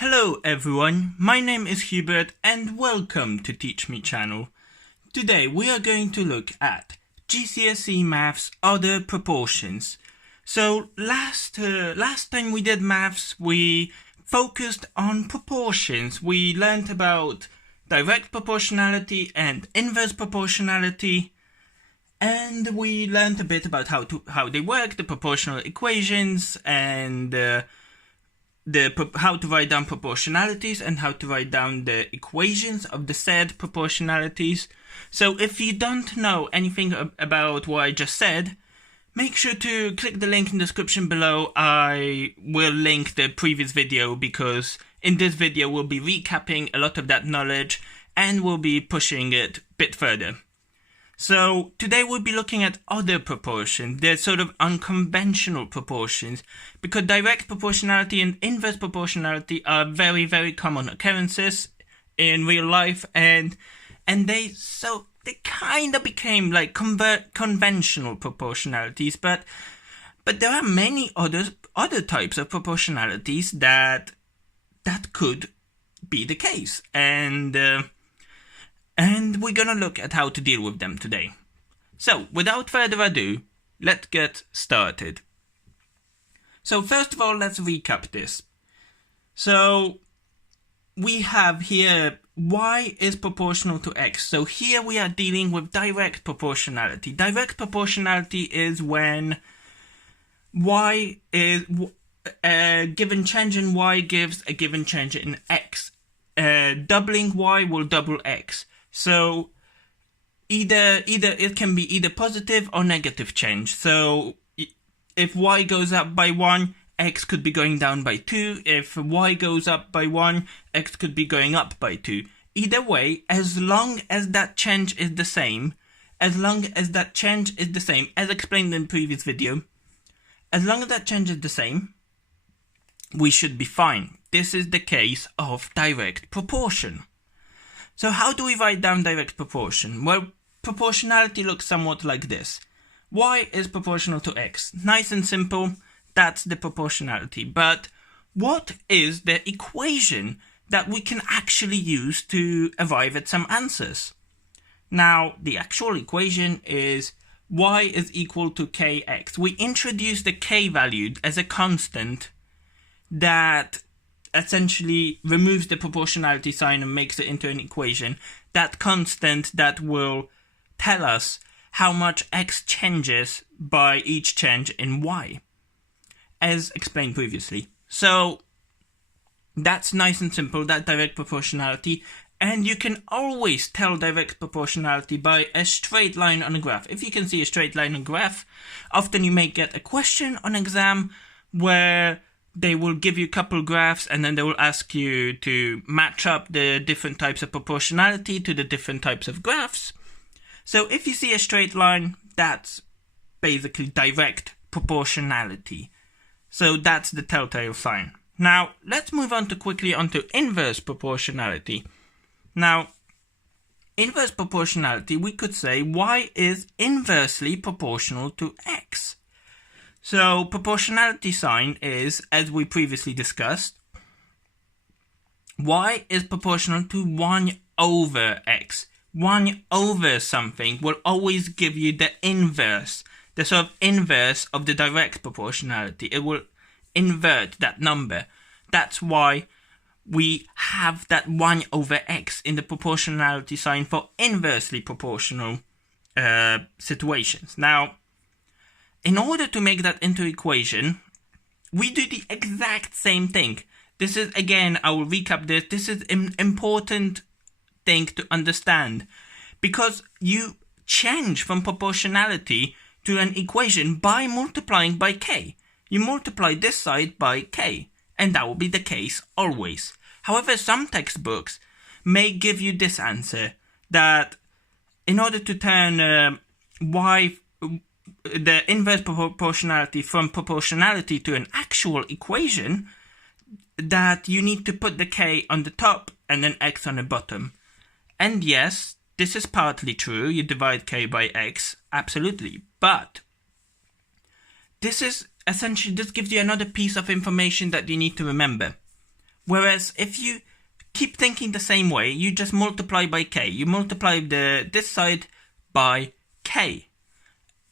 Hello everyone, my name is Hubert and welcome to Teach Me channel. Today we are going to look at GCSE Maths Other Proportions. So last time we did maths we focused on proportions. We learnt about direct proportionality and inverse proportionality, and we learnt a bit about how they work, the proportional equations, and how to write down proportionalities and how to write down the equations of the said proportionalities. So if you don't know anything about what I just said, make sure to click the link in the description below. I will link the previous video because in this video we'll be recapping a lot of that knowledge and we'll be pushing it a bit further. So today we'll be looking at other proportions. They're sort of unconventional proportions because direct proportionality and inverse proportionality are very, very common occurrences in real life, and they kind of became like conventional proportionalities, but there are many other types of proportionalities that could be the case, and we're gonna look at how to deal with them today. So, without further ado, let's get started. So, first of all, let's recap this. So, we have here y is proportional to x. So, here we are dealing with direct proportionality. Direct proportionality is when y is a given change in y gives a given change in x. Doubling y will double x. So either it can be either positive or negative change. So if y goes up by 1, x could be going down by 2. If y goes up by 1, x could be going up by 2. Either way, as long as that change is the same, as explained in the previous video, as long as that change is the same, we should be fine. This is the case of direct proportion. So how do we write down direct proportion? Well, proportionality looks somewhat like this. Y is proportional to x. Nice and simple, that's the proportionality. But what is the equation that we can actually use to arrive at some answers? Now, the actual equation is y is equal to kx. We introduce the k value as a constant that essentially removes the proportionality sign and makes it into an equation. That constant that will tell us how much x changes by each change in y, as explained previously. So that's nice and simple, that direct proportionality, and you can always tell direct proportionality by a straight line on a graph. If you can see a straight line on a graph, often you may get a question on exam where they will give you a couple graphs and then they will ask you to match up the different types of proportionality to the different types of graphs. So if you see a straight line, that's basically direct proportionality. So that's the telltale sign. Now, let's move on quickly onto inverse proportionality. Now, inverse proportionality, we could say y is inversely proportional to x. So, proportionality sign is, as we previously discussed, y is proportional to 1 over x. 1 over something will always give you the inverse, the sort of inverse of the direct proportionality. It will invert that number. That's why we have that 1 over x in the proportionality sign for inversely proportional situations. Now, in order to make that into equation, we do the exact same thing. This is, again, I will recap this. This is an important thing to understand because you change from proportionality to an equation by multiplying by k. You multiply this side by k, and that will be the case always. However, some textbooks may give you this answer, that in order to turn the inverse proportionality from proportionality to an actual equation, that you need to put the k on the top and then x on the bottom. And yes, this is partly true, you divide k by x, absolutely, but this is essentially, this gives you another piece of information that you need to remember. Whereas if you keep thinking the same way, you just multiply by k. You multiply this side by k.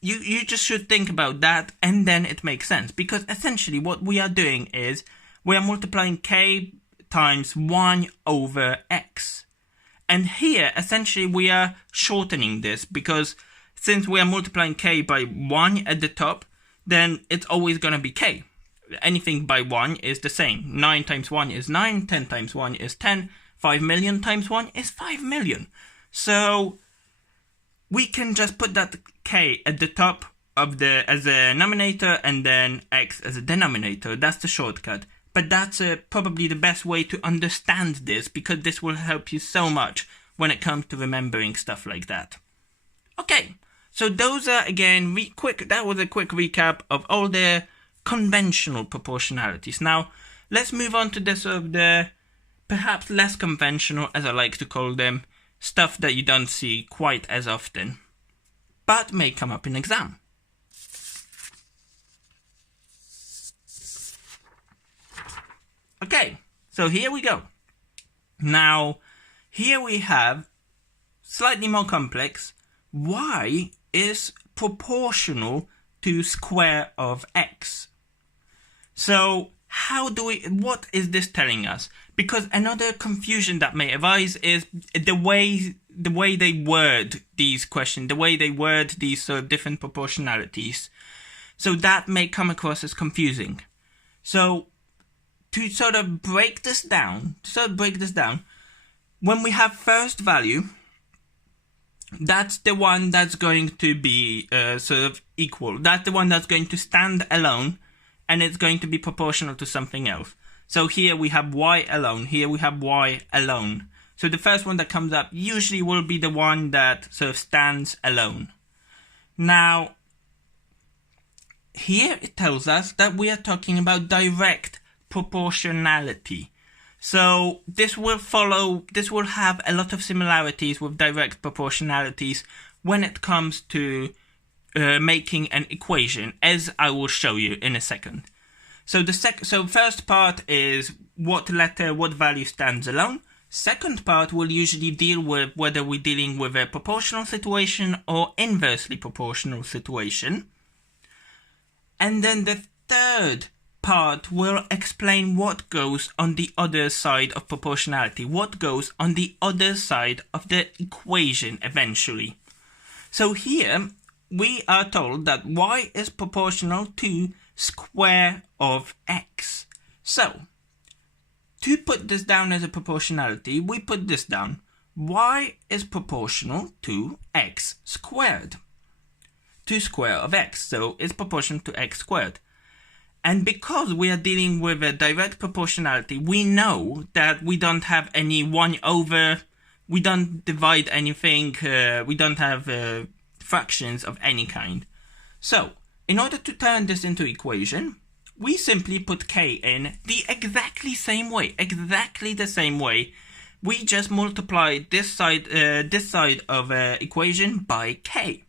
You just should think about that, and then it makes sense. Because essentially what we are doing is we are multiplying k times 1 over x. And here, essentially, we are shortening this, because since we are multiplying k by 1 at the top, then it's always going to be k. Anything by 1 is the same. 9 times 1 is 9, 10 times 1 is 10, 5 million times 1 is 5 million. So we can just put that k at the top of as a numerator and then x as a denominator. That's the shortcut. But that's probably the best way to understand this, because this will help you so much when it comes to remembering stuff like that. Okay, so those are, again, that was a quick recap of all the conventional proportionalities. Now, let's move on to the perhaps less conventional, as I like to call them, stuff that you don't see quite as often, but may come up in exam. Okay, so here we go. Now, here we have, slightly more complex, y is proportional to square of x. So, what is this telling us? Because another confusion that may arise is the way they word these questions, the way they word these sort of different proportionalities. So that may come across as confusing. So, to sort of break this down, when we have first value, that's the one that's going to be sort of equal. That's the one that's going to stand alone, and it's going to be proportional to something else. So here we have y alone, here we have y alone. So the first one that comes up usually will be the one that sort of stands alone. Now, here it tells us that we are talking about direct proportionality. So this will have a lot of similarities with direct proportionalities when it comes to making an equation, as I will show you in a second. So first part is what value stands alone. Second part will usually deal with whether we're dealing with a proportional situation or inversely proportional situation. And then the third part will explain what goes on the other side of proportionality, what goes on the other side of the equation eventually. So here we are told that y is proportional to square of x. So to put this down as a proportionality, we put this down. Y is proportional to x squared, to square of x, so it's proportional to x squared. And because we are dealing with a direct proportionality, we know that we don't have any 1 over, we don't divide anything, we don't have fractions of any kind. So, in order to turn this into equation, we simply put k in the exactly the same way. We just multiply this side of equation by k.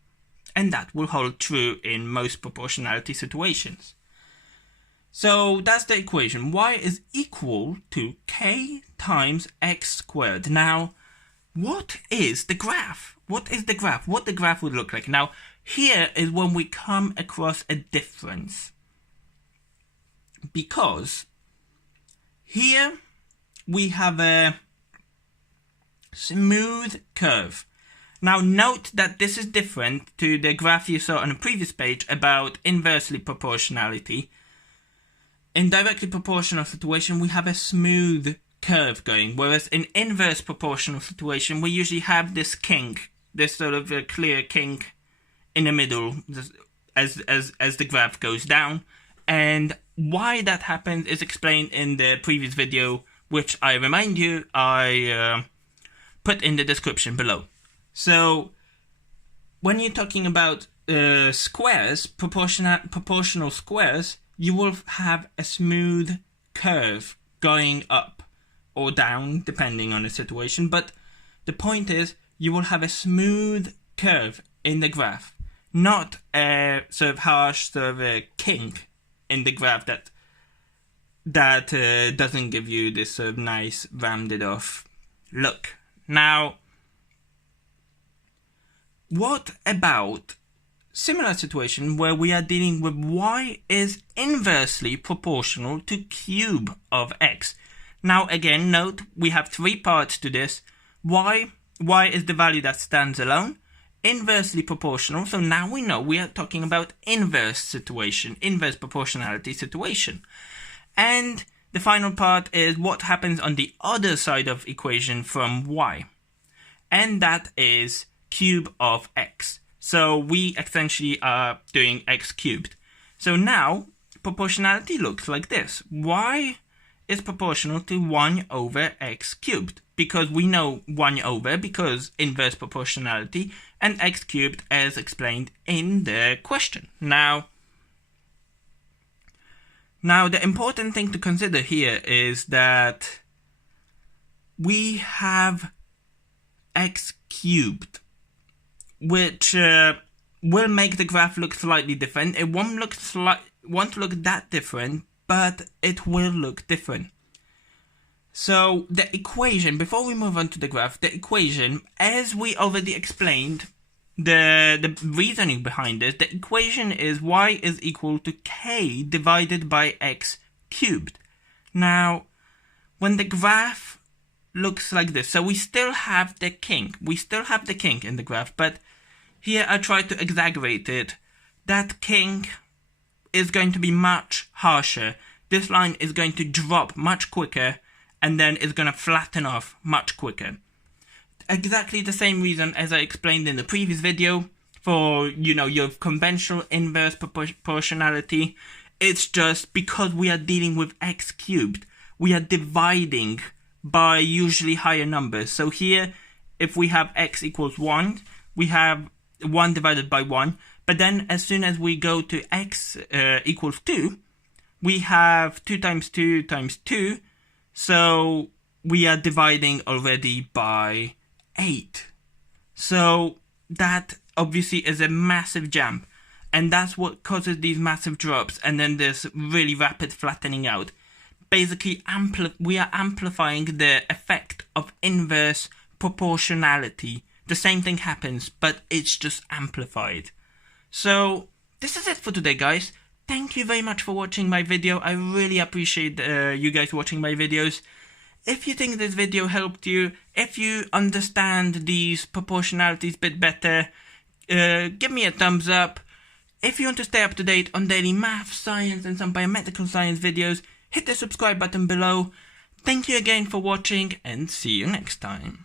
And that will hold true in most proportionality situations. So that's the equation. Y is equal to k times x squared. Now, what is the graph? What the graph would look like? Now, here is when we come across a difference. Because here we have a smooth curve. Now, note that this is different to the graph you saw on the previous page about inversely proportionality. In directly proportional situation, we have a smooth curve going, whereas in inverse proportional situation, we usually have this kink, this sort of a clear kink in the middle as the graph goes down. And why that happens is explained in the previous video, which I remind you I put in the description below. So when you're talking about squares, proportional squares, you will have a smooth curve going up or down depending on the situation. But the point is, you will have a smooth curve in the graph, not a sort of harsh sort of a kink in the graph that that doesn't give you this sort of nice rounded off look. Now, what about similar situation where we are dealing with y is inversely proportional to cube of x? Now again, note we have three parts to this. Y is the value that stands alone, inversely proportional, so now we know we are talking about inverse proportionality situation. And the final part is what happens on the other side of equation from y, and that is cube of x. So we essentially are doing x cubed. So now proportionality looks like this. Y is proportional to 1 over x cubed, because we know 1 over because inverse proportionality, and x cubed as explained in the question. Now the important thing to consider here is that we have x cubed, which will make the graph look slightly different. It won't look that different, but it will look different. So the equation, before we move on to the graph, the equation, as we already explained, the reasoning behind this, the equation is y is equal to k divided by x cubed. Now, when the graph looks like this, so we still have the kink in the graph, but here I try to exaggerate it. That kink is going to be much harsher. This line is going to drop much quicker, and then it's going to flatten off much quicker. Exactly the same reason as I explained in the previous video for, your conventional inverse proportionality. It's just because we are dealing with x cubed, we are dividing by usually higher numbers. So here, if we have x equals 1, we have 1 divided by 1. But then as soon as we go to x equals 2, we have 2 times 2 times 2. So we are dividing already by 8. So that obviously is a massive jump. And that's what causes these massive drops and then this really rapid flattening out. Basically, we are amplifying the effect of inverse proportionality. The same thing happens, but it's just amplified. So this is it for today, guys. Thank you very much for watching my video. I really appreciate you guys watching my videos. If you think this video helped you, if you understand these proportionalities a bit better, give me a thumbs up. If you want to stay up to date on daily math, science and some biomedical science videos, hit the subscribe button below. Thank you again for watching and see you next time.